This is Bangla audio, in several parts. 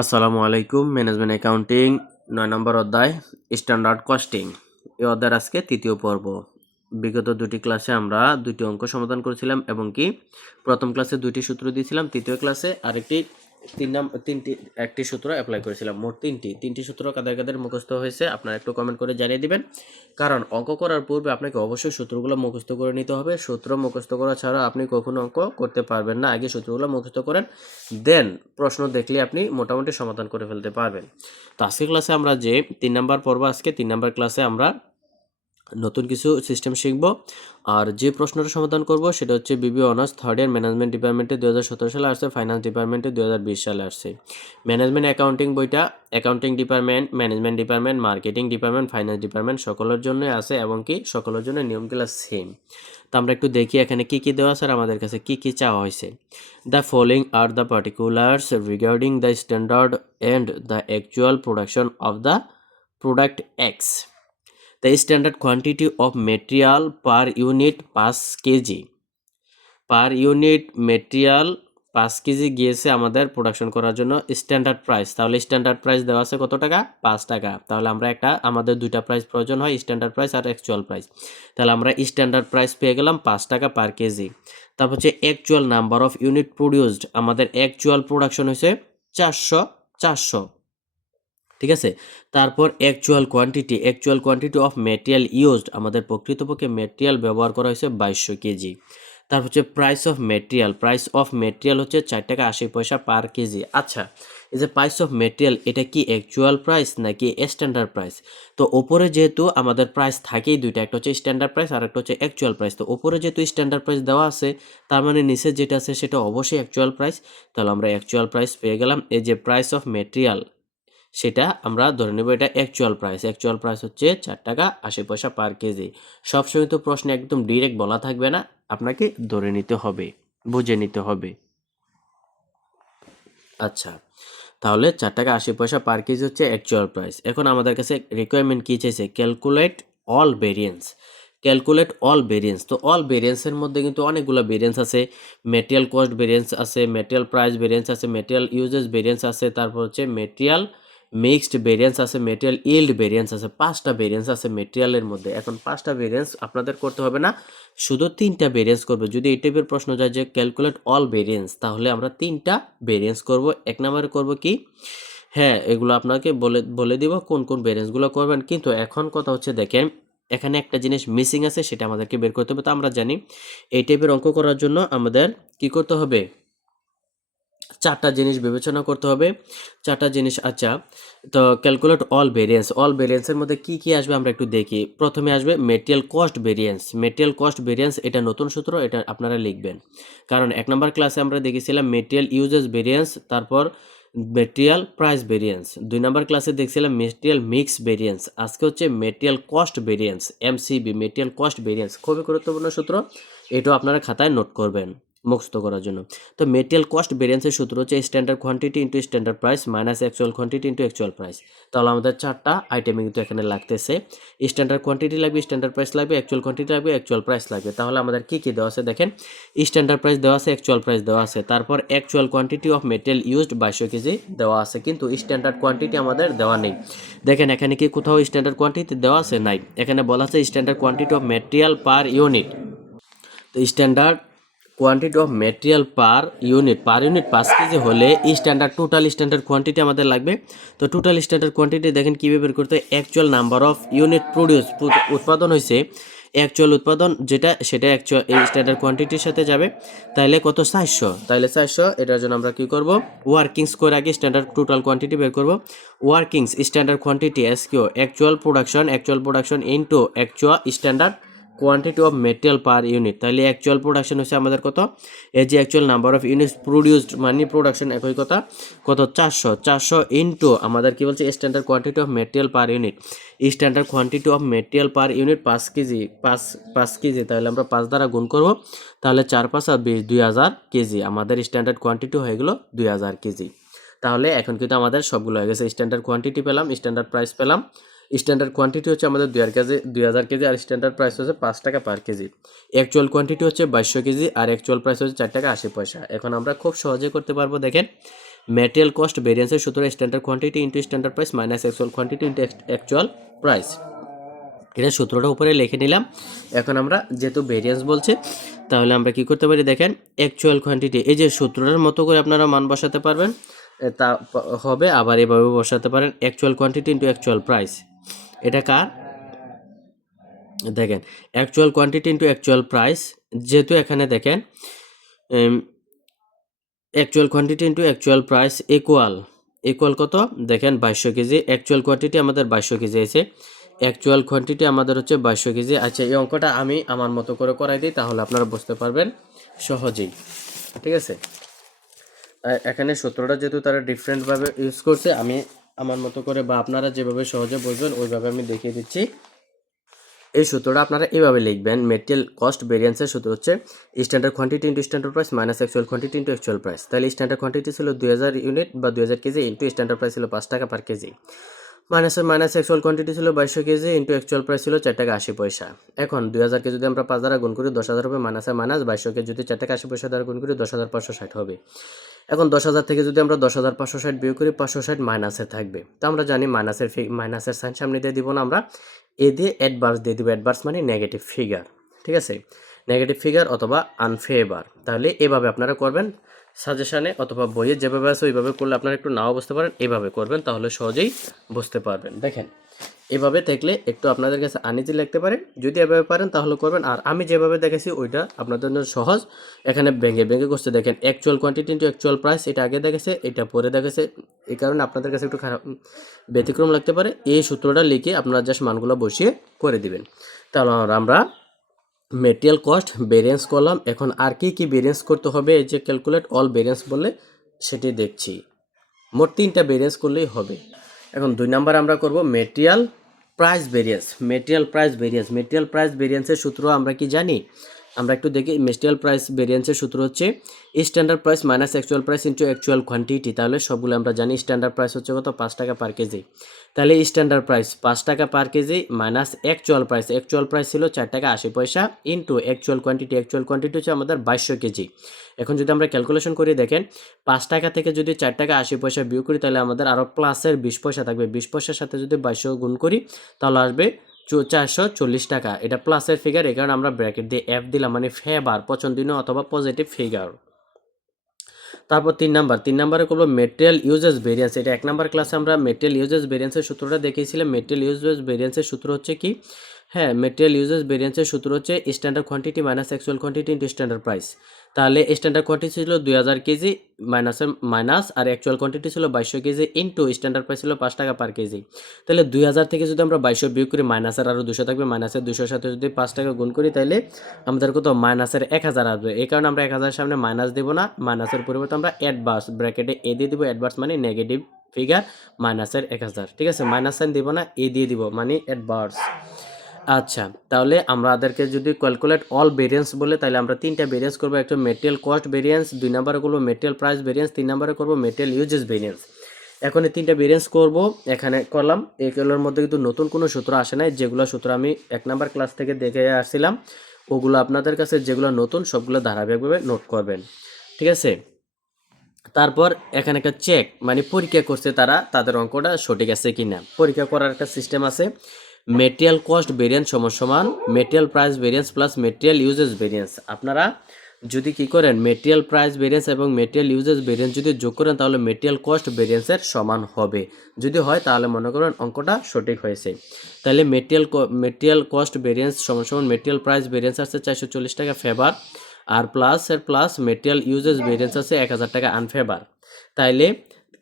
আসসালামু আলাইকুম। ম্যানেজমেন্ট অ্যাকাউন্টিং ৯ নম্বর অধ্যায় স্ট্যান্ডার্ড কস্টিং। এই অধ্যায়ের আজকে তৃতীয় পর্ব। বিগত দুটি ক্লাসে আমরা দুটি অঙ্ক সমাধান করেছিলাম এবং কি প্রথম ক্লাসে দুইটি সূত্র দিয়েছিলাম, তৃতীয় ক্লাসে আরেকটি একটি সূত্র অ্যাপ্লাই করেছিলাম। মোট তিনটি সূত্র কাদের মুখস্থ হয়েছে আপনারা একটু কমেন্ট করে জানিয়ে দিবেন, কারণ অঙ্ক করার পূর্বে আপনাকে অবশ্যই সূত্রগুলো মুখস্থ করে নিতে হবে। সূত্র মুখস্থ করা ছাড়া আপনি কখনো অঙ্ক করতে পারবেন না। আগে সূত্রগুলো মুখস্থ করেন, দেন প্রশ্ন দেখলে আপনি মোটামুটি সমাধান করে ফেলতে পারবেন। তো আজকের ক্লাসে আমরা যে 3 নাম্বার পর্ব, আজকে 3 নাম্বার ক্লাসে আমরা নতুন কিছু সিস্টেম শিখব। আর যে প্রশ্নটা সমাধান করব সেটা হচ্ছে বিবি অনার্স থার্ড ইয়ার ম্যানেজমেন্ট ডিপার্টমেন্টে 2017 সালে আসছে, ফাইন্যান্স ডিপার্টমেন্টে 2020 সালে আসছে। ম্যানেজমেন্ট অ্যাকাউন্টিং বইটা accounting department, management department, marketing department, finance department সকলের জন্য আছে এবং কি সকলের জন্য নিয়মগুলো সেম। তো আমরা একটু দেখি এখানে কি কি দেওয়া আছে আর আমাদের কাছে কি কি চাওয়া হয়েছে। The following are the particulars regarding the standard and the actual production of the product x. The standard quantity of material per unit 5 kg per unit material 5 KG গিয়েছে আমাদের প্রোডাকশন করার জন্য। স্ট্যান্ডার্ড প্রাইস, তাহলে স্ট্যান্ডার্ড প্রাইস দেওয়া আছে কত টাকা? 5 টাকা। তাহলে আমরা আমাদের দুইটা প্রাইস প্রয়োজন হয়, স্ট্যান্ডার্ড প্রাইস আর অ্যাকচুয়াল প্রাইস। তাহলে আমরা স্ট্যান্ডার্ড প্রাইস পেয়ে গেলাম 5 টাকা পার কেজি। তারপর হচ্ছে actual number of unit produced, আমাদের অ্যাকচুয়াল প্রোডাকশন হয়েছে 400। ঠিক আছে। তারপর actual quantity of material used, আমাদের প্রকৃতপক্ষে মেটেরিয়াল ব্যবহার করা হয়েছে 2200 কেজি। তারপর হচ্ছে প্রাইস অফ মেটেরিয়াল হচ্ছে 4 টাকা 80 পয়সা পার কেজি। আচ্ছা, এই যে প্রাইস অফ মেটেরিয়াল, এটা কি অ্যাকচুয়াল প্রাইস নাকি স্ট্যান্ডার্ড প্রাইস? তো ওপরে যেহেতু আমাদের প্রাইস থাকেই দুইটা, একটা হচ্ছে স্ট্যান্ডার্ড প্রাইস আর একটা হচ্ছে অ্যাকচুয়াল প্রাইস। তো ওপরে যেহেতু স্ট্যান্ডার্ড প্রাইস দেওয়া আছে, তার মানে নিচে যেটা আছে সেটা অবশ্যই অ্যাকচুয়াল প্রাইস। তাহলে আমরা অ্যাকচুয়াল প্রাইস পেয়ে গেলাম। এই যে প্রাইস অফ মেটেরিয়াল, সেটা আমরা ধরে নেব এটা অ্যাকচুয়াল প্রাইস হচ্ছে 4 টাকা 80 পয়সা পার কেজি। সবসময় তো প্রশ্নে একদম ডিরেক্ট বলা থাকবে না, আপনাকে ধরে নিতে হবে, বুঝে নিতে হবে। আচ্ছা, তাহলে 4 টাকা 80 পয়সা পার কেজি হচ্ছে অ্যাকচুয়াল প্রাইস। এখন আমাদের কাছে রিকোয়ারমেন্ট কী চাইছে? Calculate all variance. তো অল ভেরিয়েন্সের মধ্যে কিন্তু অনেকগুলো ভেরিয়েন্স আছে। মেটেরিয়াল কস্ট ভেরিয়েন্স আছে, মেটেরিয়াল প্রাইস ভেরিয়েন্স আছে, মেটেরিয়াল ইউজেস ভেরিয়েন্স আছে, তারপর হচ্ছে মেটেরিয়াল মিক্সড ভেরিয়েন্স আছে, মেটেরিয়াল ইল্ড ভেরিয়েন্স আছে। 5টা ভেরিয়েন্স আছে মেটেরিয়ালের মধ্যে। এখন 5টা ভেরিয়েন্স আপনাদের করতে হবে না, শুধু 3টা ভেরিয়েন্স করবে। যদি এই টাইপের প্রশ্ন যায় যে ক্যালকুলেট অল ভেরিয়েন্স, তাহলে আমরা 3টা ভেরিয়েন্স করব। 1 নম্বরে করব কি? হ্যাঁ, এগুলো আপনাকে বলে দিব কোন কোন ভেরিয়েন্সগুলো করবেন। কিন্তু এখন কথা হচ্ছে, দেখেন এখানে একটা জিনিস মিসিং আছে, সেটা আমাদেরকে বের করতে হবে। তো আমরা জানি এই টাইপের অঙ্ক করার জন্য আমাদের কি করতে হবে? 4টা জিনিস বিবেচনা করতে হবে। 4টা জিনিস। আচ্ছা, তো ক্যালকুলেট অল ভেরিয়েন্সের মধ্যে কি কি আসবে আমরা একটু দেখি। প্রথমে আসবে মেটেরিয়াল কস্ট ভেরিয়েন্স। এটা নতুন সূত্র, এটা আপনারা লিখবেন, কারণ 1 নম্বর ক্লাসে আমরা দেখেছিলাম মেটেরিয়াল ইউজেস ভেরিয়েন্স, তারপর মেটেরিয়াল প্রাইস ভেরিয়েন্স। 2 নম্বর ক্লাসে দেখছিলাম মেটেরিয়াল মিক্স ভেরিয়েন্স। আজকে হচ্ছে material cost variance, MCB, material cost variance. খুবই গুরুত্বপূর্ণ সূত্র, এটাও আপনারা খাতায় নোট করবেন মুখস্থ করার জন্য। তো মেটেরিয়াল কস্ট ভেরিয়েন্সের সূত্র হচ্ছে standard quantity into standard price minus actual quantity into actual price. তাহলে আমাদের 4টা আইটেমে কিন্তু এখানে লাগতেছে। স্ট্যান্ডার্ড কোয়ান্টিটি লাগবে, স্ট্যান্ডার্ড প্রাইস লাগবে, অ্যাকচুয়াল কোয়ান্টিটি লাগবে, অ্যাকচুয়াল প্রাইস লাগবে। তাহলে আমাদের কি কি দেওয়া আছে দেখেন, স্ট্যান্ডার্ড প্রাইস দেওয়া আছে, অ্যাকচুয়াল প্রাইস দেওয়া আছে, তারপর actual quantity of material used 2200 KG দেওয়া আছে, কিন্তু স্ট্যান্ডার্ড কোয়ান্টিটি আমাদের দেওয়া নেই। দেখেন এখানে কি কোথাও স্ট্যান্ডার্ড কোয়ান্টিটি দেওয়া আছে? নাই। এখানে বলা আছে standard quantity of material per unit. তো standard quantity of material per unit 5 KG হলে টোটাল স্ট্যান্ডার্ড কোয়ান্টিটি আমাদের লাগবে। তো টোটাল স্ট্যান্ডার্ড কোয়ান্টিটি দেখেন কীভাবে বের করতে হয়? Actual number of unit produce, উৎপাদন হয়েছে, অ্যাকচুয়াল উৎপাদন যেটা, সেটা অ্যাকচুয়াল এই স্ট্যান্ডার্ড কোয়ান্টিটির সাথে যাবে। তাহলে কত? 400। তাহলে 400, এটার জন্য আমরা কী করব? ওয়ার্কিংস করে আগে স্ট্যান্ডার্ড টোটাল কোয়ান্টিটি বের করব। Workings standard quantity SQ actual production into actual standard quantity of material per unit. তাহলে অ্যাকচুয়াল প্রোডাকশন হচ্ছে আমাদের কত? এই যে actual number of units produced মানে প্রোডাকশন, একই কথা, কত? 400 ইনটু আমাদের কি বলছে? Standard quantity of material per unit. Standard quantity of material per unit 5 KG, 5 KG. তাহলে আমরা 5 দ্বারা গুণ করব, তাহলে 4 5 আর 20, 2000 কেজি। আমাদের স্ট্যান্ডার্ড কোয়ান্টিটি হয়ে গেলো 2000 কেজি। তাহলে এখন কিন্তু আমাদের সবগুলো হয়ে গেছে। স্ট্যান্ডার্ড কোয়ান্টিটি পেলাম, স্ট্যান্ডার্ড প্রাইস পেলাম। স্ট্যান্ডার্ড কোয়ান্টিটি হচ্ছে আমাদের 2000 কেজি আর স্ট্যান্ডার্ড প্রাইস হচ্ছে 5 টাকা পার কেজি। অ্যাকচুয়াল কোয়ান্টিটি হচ্ছে 2200 কেজি আর অ্যাকচুয়াল প্রাইস হচ্ছে 4 টাকা 80 পয়সা। এখন আমরা খুব সহজে করতে পারবো। দেখেন মেটেরিয়াল কস্ট ভেরিয়েন্সের সূত্র standard quantity into standard price minus actual quantity into actual price. এটা সূত্রটা উপরে লিখে নিলাম। এখন আমরা যেহেতু ভেরিয়েন্স বলছে তাহলে আমরা কি করতে পারি দেখেন, অ্যাকচুয়াল কোয়ান্টিটি এই যে সূত্রটার মতো করে আপনারা মান বসাতে পারবেন, তা হবে আবার এভাবে বসাতে পারেন actual quantity into actual price. এটা কার দেখেন actual quantity into actual price, যেহেতু এখানে দেখেন actual quantity into actual price equal কত দেখেন 2200 কেজি। অ্যাকচুয়াল কোয়ান্টিটি আমাদের 2200 কেজি আছে, অ্যাকচুয়াল কোয়ান্টিটি আমাদের হচ্ছে 2200 কেজি। আচ্ছা এই অঙ্কটা আমি আমার মতো করে করাই দিই, তাহলে আপনারা বুঝতে পারবেন সহজেই, ঠিক আছে। এখানে সূত্রটা যেহেতু তারা ডিফারেন্টভাবে ইউজ করছে, আমি আমার মতো করে বা আপনারা যেভাবে সহজে বুঝবেন ওইভাবে আমি দেখিয়ে দিচ্ছি। এই সূত্রটা আপনারা এইভাবে লিখবেন, মেটেরিয়াল কস্ট ভেরিয়েন্সের সূত্র হচ্ছে standard quantity into standard price minus actual quantity into actual price. তাহলে স্ট্যান্ডার্ড কোয়ান্টিটি ছিল 2000 ইউনিট বা 2000 কেজি ইন্টু স্ট্যান্ডার্ড প্রাইস ছিল 5 টাকা পার কেজি, মাইনাস অ্যাকচুয়াল কোয়ান্টিটি ছিল 2200 কেজি ইন্টু অ্যাকচুয়াল প্রাইস ছিল 4 টাকা 80 পয়সা। এখন 2000 কে যদি আমরা 5 দ্বারা গুণ করি 10,000 হবে, মাইনাস 2200 কে যদি 4 টাকা 80 পয়সা দ্বারা গুণ করি 10,560 হবে। এখন 10,000 থেকে যদি আমরা 10,560 বিয়োগ করি 560 মাইনাসে থাকবে, তো আমরা জানি মাইনাসের সাইন সামনে দিয়ে দিব না, আমরা এ দিয়ে অ্যাডভার্স দিয়ে দিব, অ্যাডভার্স মানে নেগেটিভ ফিগার, ঠিক আছে, নেগেটিভ ফিগার অথবা আনফেভার। তাহলে এভাবে আপনারা করবেন সাজেশানে অথবা বইয়ে যেভাবে আছে ওইভাবে করলে আপনারা একটু নাও বুঝতে পারেন, এইভাবে করবেন তাহলে সহজেই বুঝতে পারবেন। দেখেন এভাবে দেখলে একটু আপনাদের কাছে আনইজি লাগতে পারে, যদি এভাবে পারেন তাহলে করবেন। আর আমি যেভাবে দেখেছি ওইটা আপনাদের জন্য সহজ। এখানে ভেঙে করতে দেখেন actual quantity into actual price, এটা আগে দেখেছে এটা পরে দেখেছে, এই কারণে আপনাদের কাছে একটু খারাপ ব্যতিক্রম লাগতে পারে। এই সূত্রটা লিখে আপনারা জাস্ট মানগুলো বসিয়ে করে দিবেন। তাহলে আমরা মেটেরিয়াল কস্ট ভেরিয়েন্স করলাম। এখন আর কি ভেরিয়েন্স করতে হবে, এই যে ক্যালকুলেট অল ভেরিয়েন্স বলে সেটি দেখছি। মোট 3টা ভেরিয়েন্স করলেই হবে। এখন 2 নাম্বার আমরা করব material price variance. Material price ভেরিয়েন্সের সূত্র আমরা কি জানি, আমরা একটু দেখি। মেটেরিয়াল প্রাইস ভেরিয়েন্সের সূত্র হচ্ছে standard price minus actual price into actual quantity. তাহলে সবগুলো আমরা জানি। স্ট্যান্ডার্ড প্রাইস হচ্ছে কত, 5 টাকা পার কেজি। তাহলে স্ট্যান্ডার্ড প্রাইস 5 টাকা পার কেজি মাইনাস অ্যাকচুয়াল প্রাইস ছিল 4 টাকা 80 পয়সা ইন্টু অ্যাকচুয়াল কোয়ান্টিটি হচ্ছে আমাদের 2200 কেজি। এখন যদি আমরা ক্যালকুলেশন করি দেখেন 5 টাকা থেকে যদি 4 টাকা 80 পয়সা বিয়োগ করি তাহলে আমাদের আরও প্লাসের 20 পয়সা থাকবে। 20 পয়সার সাথে যদি 2200 গুণ করি তাহলে আসবে 440 টাকা। এটা প্লাসের ফিগার, এই কারণে আমরা ব্র্যাকেট দিয়ে এফ দিলাম, মানে ফেভার, পছন্দনীয় অথবা পজিটিভ ফিগার। তারপর 3 নাম্বারে করবো মেটেরিয়াল ইউজেস ভেরিয়েন্স। এটা 1 নাম্বার ক্লাসে আমরা মেটেরিয়াল ইউজেস ভেরিয়েন্সের সূত্রটা দেখিয়েছিলাম। মেটেরিয়াল ইউজেস ভেরিয়েন্সের সূত্র হচ্ছে কি, হ্যাঁ, মেটেরিয়াল ইউজেস ভেরিয়েন্সের সূত্র হচ্ছে standard quantity minus actual quantity into standard price. তাহলে স্ট্যান্ডার্ড কোয়ান্টিটি ছিল 2000 কেজি মাইনাস আর অ্যাকচুয়াল কোয়ান্টিটি ছিল 2200 কেজি ইন্টু স্ট্যান্ডার্ড প্রাইস ছিল 5 টাকা পার কেজি। তাহলে 2000 থেকে যদি আমরা 2200 বিয়োগ করি মাইনাসের আরও 200 থাকবে, মাইনাসের 200 সাথে যদি 5 টাকা গুণ করি তাহলে আমাদের কত, মাইনাসের 1000 আসবে। এই কারণে আমরা 1000 সামনে মাইনাস দেবো না, মাইনাসের পরিবর্তে আমরা অ্যাডভার্স ব্র্যাকেটে এ দিয়ে দিব। অ্যাডভার্স মানে নেগেটিভ ফিগার, মাইনাসের 1000, ঠিক আছে, মাইনাস সাইন দিব না, এ দিয়ে দিব মানে অ্যাডভার্স। আচ্ছা, তাহলে আমাদেরকে যদি ক্যালকুলেট অল ভেরিয়েন্স বলে তাহলে আমরা 3টা ভেরিয়েন্স করবো। একটা মেটেরিয়াল কস্ট ভেরিয়েন্স, 2 নাম্বারে করবো মেটেরিয়াল প্রাইস ভেরিয়েন্স, 3 নাম্বারে করবো মেটেরিয়াল ইউজেস ভেরিয়েন্স। এখন এই 3টা ভেরিয়েন্স করবো, এখানে করলাম। এগুলোর মধ্যে কিন্তু নতুন কোনো সূত্র আসে নাই, যেগুলো সূত্র আমি 1 নাম্বার ক্লাস থেকে দেখে আসছিলাম ওগুলো আপনাদের কাছে যেগুলো নতুন সবগুলো ধারাবাহিকভাবে নোট করবেন, ঠিক আছে। তারপর এখানে একটা চেক, মানে পরীক্ষা করছে তারা, তাদের অঙ্কটা সঠিক আছে কিনা পরীক্ষা করার একটা সিস্টেম আছে। মেটেরিয়াল কস্ট ভেরিয়েন্স সমান material price variance plus material uses variance. আপনারা যদি কি করেন মেটেরিয়াল প্রাইস ভেরিয়েন্স এবং মেটেরিয়াল ইউজেস ভেরিয়েন্স যদি যোগ করেন তাহলে মেটেরিয়াল কস্ট ভেরিয়েন্সের সমান হবে। যদি হয় তাহলে মনে করেন অঙ্কটা সঠিক হয়েছে। তাহলে মেটেরিয়াল কস্ট ভেরিয়েন্স সমান মেটেরিয়াল প্রাইস ভেরিয়েন্স আছে 440 টাকা ফেভার, আর প্লাস মেটেরিয়াল ইউজেস ভেরিয়েন্স আছে 1000 টাকা আনফেভার। তাইলে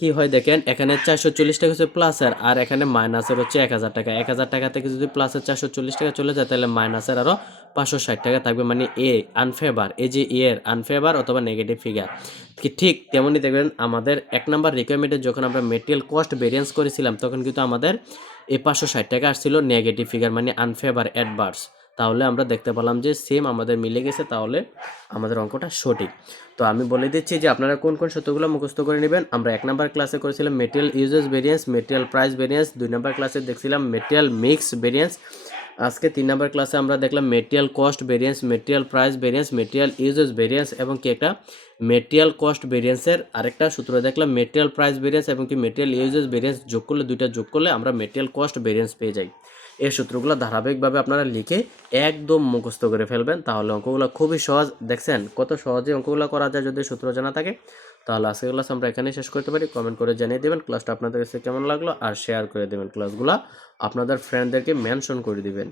কি হয় দেখেন, এখানে 440 টাকা হচ্ছে প্লাসের, আর এখানে মাইনাসের হচ্ছে 1000 টাকা। 1000 টাকা থেকে যদি প্লাসের 440 টাকা চলে যায় তাহলে মাইনাসের আরও 560 টাকা থাকবে, মানে এ আনফেভার, এই যে এর আনফেভার অথবা নেগেটিভ ফিগার। ঠিক তেমনই দেখবেন আমাদের 1 নাম্বার রিকোয়ারমেন্টে যখন আমরা মেটেরিয়াল কস্ট ভেরিয়েন্স করেছিলাম তখন কিন্তু আমাদের এই 560 টাকা আসছিল নেগেটিভ ফিগার, মানে আনফেভার, অ্যাডভার্স। তাহলে আমরা দেখতে পেলাম যে সেম আমাদের মিলে গেছে, তাহলে আমাদের অঙ্কটা সঠিক। তো আমি বলে দিচ্ছি যে আপনারা কোন সূত্রগুলো মুখস্থ করে নেবেন। আমরা 1 নাম্বার ক্লাসে করেছিলাম material uses variance, material price variance. 2 number ক্লাসে দেখছিলাম মেটেরিয়াল মিক্স ভেরিয়েন্স, আজকে 3 নাম্বার ক্লাসে আমরা দেখলাম material cost variance, material price variance, material uses variance এবং কি একটা মেটেরিয়াল কস্ট ভেরিয়েন্সের আরেকটা সূত্র দেখলাম মেটেরিয়াল প্রাইস ভেরিয়েন্স এবং কি মেটেরিয়াল ইউজেস ভেরিয়েন্স যোগ করলে, দুইটা যোগ করলে আমরা মেটেরিয়াল কস্ট ভেরিয়েন্স পেয়ে যাই। এই সূত্রগুলো ধারাবাহিকভাবে আপনারা লিখে একদম মুখস্থ করে ফেলবেন, তাহলে অঙ্কগুলো খুবই সহজ। দেখছেন কত সহজে অঙ্কগুলো করা যায় যদি সূত্র জানা থাকে। তাহলে আজকের ক্লাস আমরা এখানেই শেষ করতে পারি। কমেন্ট করে জানিয়ে দেবেন ক্লাসটা আপনাদের কাছে কেমন লাগলো, আর শেয়ার করে দেবেন ক্লাসগুলো আপনাদের ফ্রেন্ডদেরকে মেনশন করে দিবেন।